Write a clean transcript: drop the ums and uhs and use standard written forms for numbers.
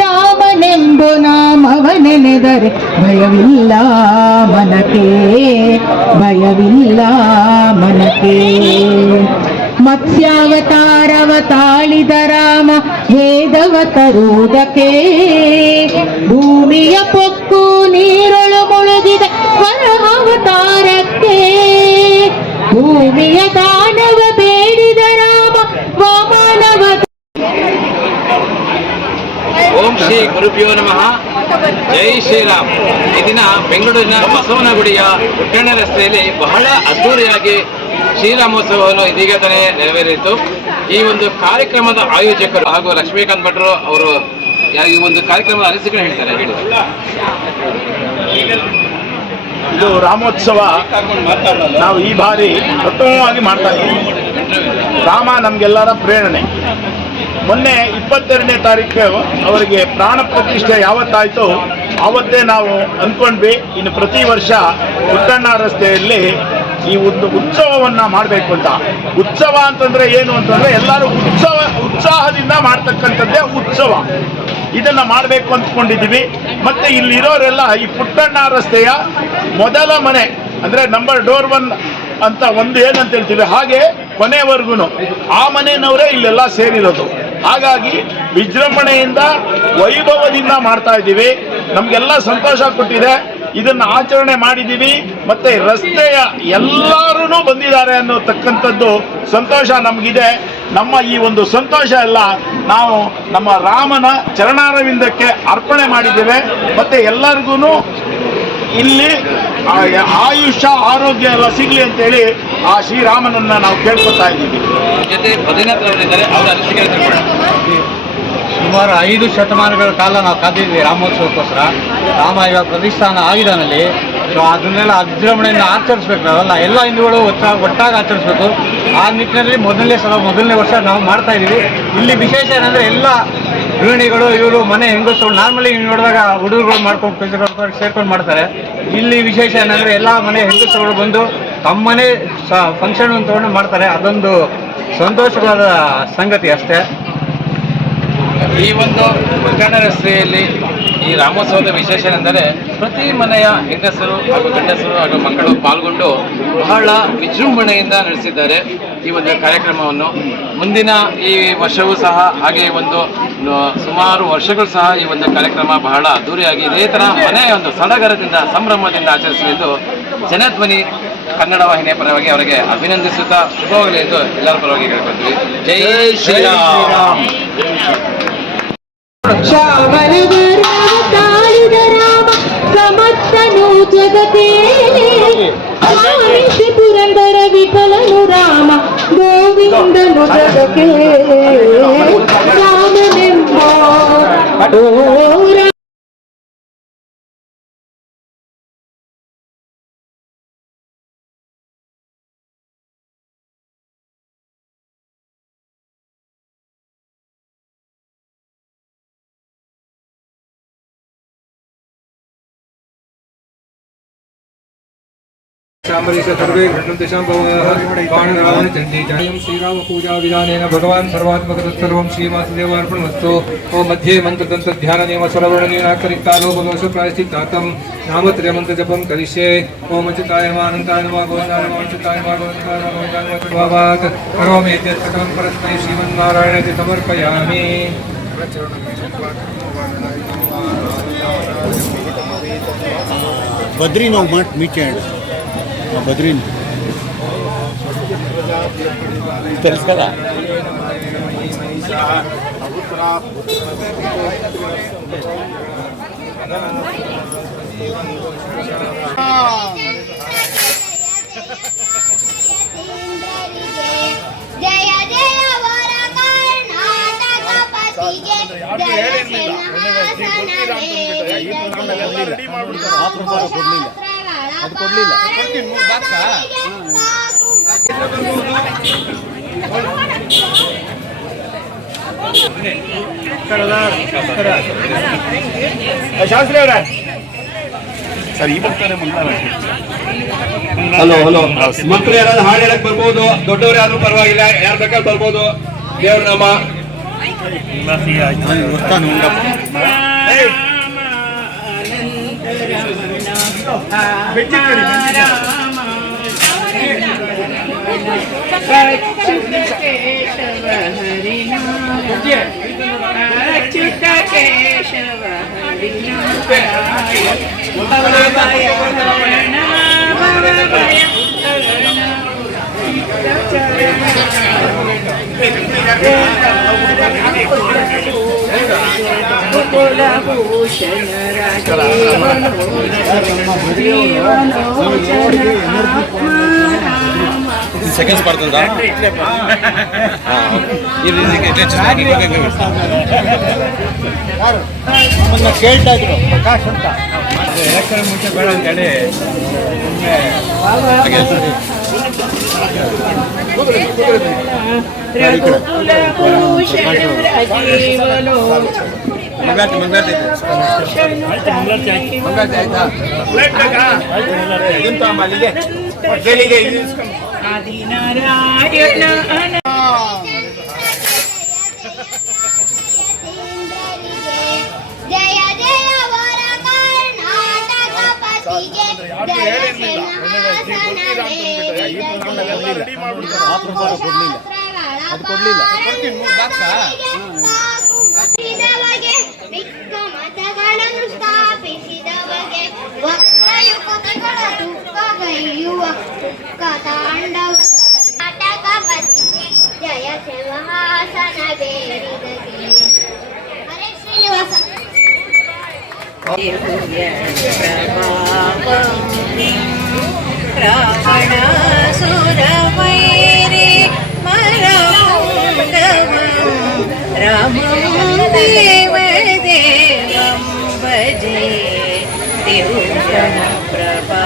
ರಾಮನೆಂಬು ನಾಮವ ನೆನೆದರೆ ಭಯವಿಲ್ಲ ಮನಕ್ಕೆ, ಭಯವಿಲ್ಲ ಮನಕ್ಕೆ. ಮತ್ಸ್ಯಾವತಾರವ ತಾಳಿದ ರಾಮ ವೇದವ ತರುವುದಕ್ಕೆ, ಭೂಮಿಯ ಪೊಕ್ಕು ನೀರೊಳು ಮುಳುಗಿದ ವರಹಾವತಾರಕ್ಕೆ, ಭೂಮಿಯ ದಾನವ ಬೇಡಿದ ರಾಮ ವಾಮನವ. ಓಂ ಶ್ರೀ ಗುರುಭ್ಯೋ ನಮಃ. ಜೈ ಶ್ರೀರಾಮ್. ಈ ದಿನ ಬೆಂಗಳೂರಿನ ಬಸವನಗುಡಿಯ ಪುಟ್ಟಣ್ಣ ರಸ್ತೆಯಲ್ಲಿ ಬಹಳ ಅದ್ದೂರಿಯಾಗಿ ಶ್ರೀರಾಮೋತ್ಸವವನ್ನು ಇದೀಗ ತಾನೇ ನೆರವೇರಿತು. ಈ ಒಂದು ಕಾರ್ಯಕ್ರಮದ ಆಯೋಜಕರು ಹಾಗೂ ಲಕ್ಷ್ಮೀಕಾಂತ್ ಭಟ್ರು ಅವರು ಈ ಒಂದು ಕಾರ್ಯಕ್ರಮದ ಅನಿಸಿಕೆ ಹೇಳ್ತಾರೆ. ಹೇಳಿ. ಇದು ರಾಮೋತ್ಸವ ನಾವು ಈ ಬಾರಿ ಪ್ರಥಮವಾಗಿ ಮಾಡ್ತಾ ಇದ್ದೀವಿ. ರಾಮ ನಮಗೆಲ್ಲರ ಪ್ರೇರಣೆ. ಮೊನ್ನೆ 22ನೇ ತಾರೀಕು ಅವರಿಗೆ ಪ್ರಾಣ ಪ್ರತಿಷ್ಠೆ ಯಾವತ್ತಾಯಿತು ಆವತ್ತೇ ನಾವು ಅಂದ್ಕೊಂಡ್ವಿ ಇನ್ನು ಪ್ರತಿ ವರ್ಷ ಪುಟ್ಟಣ್ಣ ರಸ್ತೆಯಲ್ಲಿ ಈ ಒಂದು ಉತ್ಸವವನ್ನು ಮಾಡಬೇಕು ಅಂತ. ಉತ್ಸವ ಅಂತಂದರೆ ಏನು ಅಂತಂದರೆ ಎಲ್ಲರೂ ಉತ್ಸಾಹದಿಂದ ಮಾಡ್ತಕ್ಕಂಥದ್ದೇ ಉತ್ಸವ. ಇದನ್ನು ಮಾಡಬೇಕು ಅಂದ್ಕೊಂಡಿದ್ದೀವಿ. ಮತ್ತು ಇಲ್ಲಿರೋರೆಲ್ಲ ಈ ಪುಟ್ಟಣ್ಣ ರಸ್ತೆಯ ಮೊದಲ ಮನೆ ಅಂದರೆ ನಂಬರ್ ಡೋರ್ 1 ಅಂತ ಒಂದು ಏನಂತ ಹೇಳ್ತೀವಿ, ಹಾಗೆ ಕೊನೆವರೆಗೂ ಆ ಮನೆಯವರೇ ಇಲ್ಲೆಲ್ಲ ಸೇರಿರೋದು. ಹಾಗಾಗಿ ವಿಜೃಂಭಣೆಯಿಂದ ವೈಭವದಿಂದ ಮಾಡ್ತಾ ಇದ್ದೀವಿ. ನಮಗೆಲ್ಲ ಸಂತೋಷ ಕೊಟ್ಟಿದೆ. ಇದನ್ನು ಆಚರಣೆ ಮಾಡಿದ್ದೀವಿ. ಮತ್ತು ರಸ್ತೆಯ ಎಲ್ಲರೂ ಬಂದಿದ್ದಾರೆ ಅನ್ನೋತಕ್ಕಂಥದ್ದು ಸಂತೋಷ ನಮಗಿದೆ. ನಮ್ಮ ಈ ಒಂದು ಸಂತೋಷ ಎಲ್ಲ ನಾವು ನಮ್ಮ ರಾಮನ ಚರಣಾರವಿಂದಕ್ಕೆ ಅರ್ಪಣೆ ಮಾಡಿದ್ದೇವೆ. ಮತ್ತು ಎಲ್ಲರಿಗೂ ಇಲ್ಲಿ ಆಯುಷ್ಯ ಆರೋಗ್ಯ ಎಲ್ಲ ಸಿಗಲಿ ಅಂತೇಳಿ ಆ ಶ್ರೀರಾಮನನ್ನು ನಾವು ಕೇಳ್ಕೊತಾ ಇದ್ದೀವಿ. ಜೊತೆ ಬದ್ರಿನಾಥರವರಿದ್ದಾರೆ, ಅವರ ಅನಿಸಿಕೆ ಸುಮಾರು 5 ಶತಮಾನಗಳ ಕಾಲ ನಾವು ಕಾದಿದ್ವಿ ರಾಮೋತ್ಸವಕ್ಕೋಸ್ಕರ. ರಾಮ ಇವಾಗ ಪ್ರತಿಷ್ಠಾನ ಆಗಿದ್ದಾನಲ್ಲಿ, ಸೊ ಅದನ್ನೆಲ್ಲ ವಿಜೃಂಭಣೆಯಿಂದ ಆಚರಿಸ್ಬೇಕು. ನಾವೆಲ್ಲ ಎಲ್ಲ ಹಿಂದೂಗಳು ಒಟ್ಟಾಗಿ ಆಚರಿಸ್ಬೇಕು. ಆ ನಿಟ್ಟಿನಲ್ಲಿ ಮೊದಲನೇ ವರ್ಷ ನಾವು ಮಾಡ್ತಾ ಇದ್ದೀವಿ. ಇಲ್ಲಿ ವಿಶೇಷ ಏನಂದರೆ ಎಲ್ಲ ಗೃಹಿಣಿಗಳು ಇವರು ಮನೆ ಹೆಂಗಸರು ನಾರ್ಮಲಿ ನೋಡಿದಾಗ ಹುಡುಗರುಗಳು ಮಾಡ್ಕೊಂಡು ಸೇರ್ಕೊಂಡು ಮಾಡ್ತಾರೆ. ಇಲ್ಲಿ ವಿಶೇಷ ಏನಂದರೆ ಎಲ್ಲ ಮನೆ ಹೆಂಗಸರುಗಳು ಬಂದು ತಮ್ಮ ಮನೆ ಫಂಕ್ಷನ್ ತೊಗೊಂಡು ಮಾಡ್ತಾರೆ. ಅದೊಂದು ಸಂತೋಷವಾದ ಸಂಗತಿ ಅಷ್ಟೇ. ಈ ಒಂದು ಪುಟ್ಟಣ್ಣ ರಸ್ತೆಯಲ್ಲಿ ಈ ರಾಮೋತ್ಸವದ ವಿಶೇಷ ಎಂದರೆ ಪ್ರತಿ ಮನೆಯ ಹೆಂಗಸರು ಹಾಗೂ ಗಂಡಸರು ಹಾಗೂ ಮಕ್ಕಳು ಪಾಲ್ಗೊಂಡು ಬಹಳ ವಿಜೃಂಭಣೆಯಿಂದ ನಡೆಸಿದ್ದಾರೆ ಈ ಒಂದು ಕಾರ್ಯಕ್ರಮವನ್ನು. ಮುಂದಿನ ಈ ವರ್ಷವೂ ಸಹ ಹಾಗೆ ಒಂದು ಸುಮಾರು ವರ್ಷಗಳು ಸಹ ಈ ಒಂದು ಕಾರ್ಯಕ್ರಮ ಬಹಳ ಅದ್ದೂರಿಯಾಗಿ ಇದೇ ಥರ ಮನೆಯ ಒಂದು ಸಡಗರದಿಂದ ಸಂಭ್ರಮದಿಂದ ಆಚರಿಸಲೆಂದು ಜನಧ್ವನಿ ಕನ್ನಡ ವಾಹಿನಿಯ ಪರವಾಗಿ ಅವರಿಗೆ ಅಭಿನಂದಿಸುತ್ತಾ ಶುಭವಾಗಲಿ ಎಂದು ಎಲ್ಲರ ಪರವಾಗಿ ಹೇಳ್ಕೊಳ್ತೀವಿ. ಜೈ ಶ್ರೀರಾಮ್. ತಾಳಿದ ರಾಮ ಸಮಸ್ತನು ಜಗತ್ತೇ, ಪುರಂದರ ವಿಠಲನು ರಾಮ ಗೋವಿಂದನು ಜಗಕ್ಕೆ, ರಾಮನೆಂಬೋ सर्वे तेषां श्रीराम पूजा विधानेन भगवान् सर्वात्मकतत्सर्वं श्रीवासुदेवार्पणमस्तु। ओम मध्ये मंत्रतंत्र ध्यान नियम स्वरवर्णनीनाकरिक्तालोपदोष प्रायश्चित्तार्थं नामत्रयमन्त्रजपं करिष्ये। ओम अच्युताय नमः अनन्ताय नमः गोविन्दाय नमः अच्युताय नमः गोविन्दाय नमः गोविन्दाय नमः सर्वभावात् करोमि यत् सकलं परस्मै श्रीमन्नारायणाय समर्पयामि। बद्रीनाथ मठ मीचेंड बद्रीन తెలుసు కదా. జయ జయ వర కర్ణాటక పతిగే జయ ಅದು ಕೊಡ್ಲಿಲ್ಲ. ಶಾಸ್ತ್ರಿ ಅವರ ಸರ್ ಈ ಬರ್ತಾರೆ ಮುಂದೆ. ಹಲೋ ಹಲೋ, ಮಕ್ಕಳು ಯಾರಾದ್ರೂ ಹಾಡು ಹೇಳಕ್ ಬರ್ಬೋದು, ದೊಡ್ಡವ್ರು ಯಾರು ಪರವಾಗಿಲ್ಲ, ಯಾರು ಬೇಕಾದ್ರೂ ಬರ್ಬೋದು. ದೇವ್ರ ನಾಮ వస్తాను ఉండప్ప ಅಚ್ಯುತ ಕೇಶವ సెకండ్స్ పడుతుందా ಮೊನ್ನ ಕೇಳ್ತಾ ಇದ್ರು ಪ್ರಕಾಶ್ ಅಂತ ಎಲೆಕ್ಷನ್ ಮುಂಚೆ ಬೇಡ ಅಂತೇಳಿ ಆದಿನಾರಾಯಣ ಜಯ ಜಯ ವರ ಕರ್ನಾಟಕ ಪತಿಗೆ ಜಯ ಅದು ಕೊಡ್ಲಿಲ್ಲ ಸ್ಥಾಪಿಸಿದವಗೆ ಮಿಕ್ಕ ಮತಗಳನ್ನು ಸ್ಥಾಪಿಸಿದವಗೆ ವಕ್ರಯುಗಗಳ ದುಃಖ ಗೈಯುವ ದುಃಖ ತಾಂಡವ ನಾಟಕ ಪತಿಗೆ ಜಯ ಸಿಂಹಾಸನ ಬೇರಿದಗೆ ಹರೇ ಶ್ರೀನಿವಾಸ ರಾವಣಾಸುರವೈರಿ ಮರಮುಂಡವಂ ರಾಮಂ ದೇವದೇವಂ ಭಜೆ ದೇವನ ಪ್ರಭಾ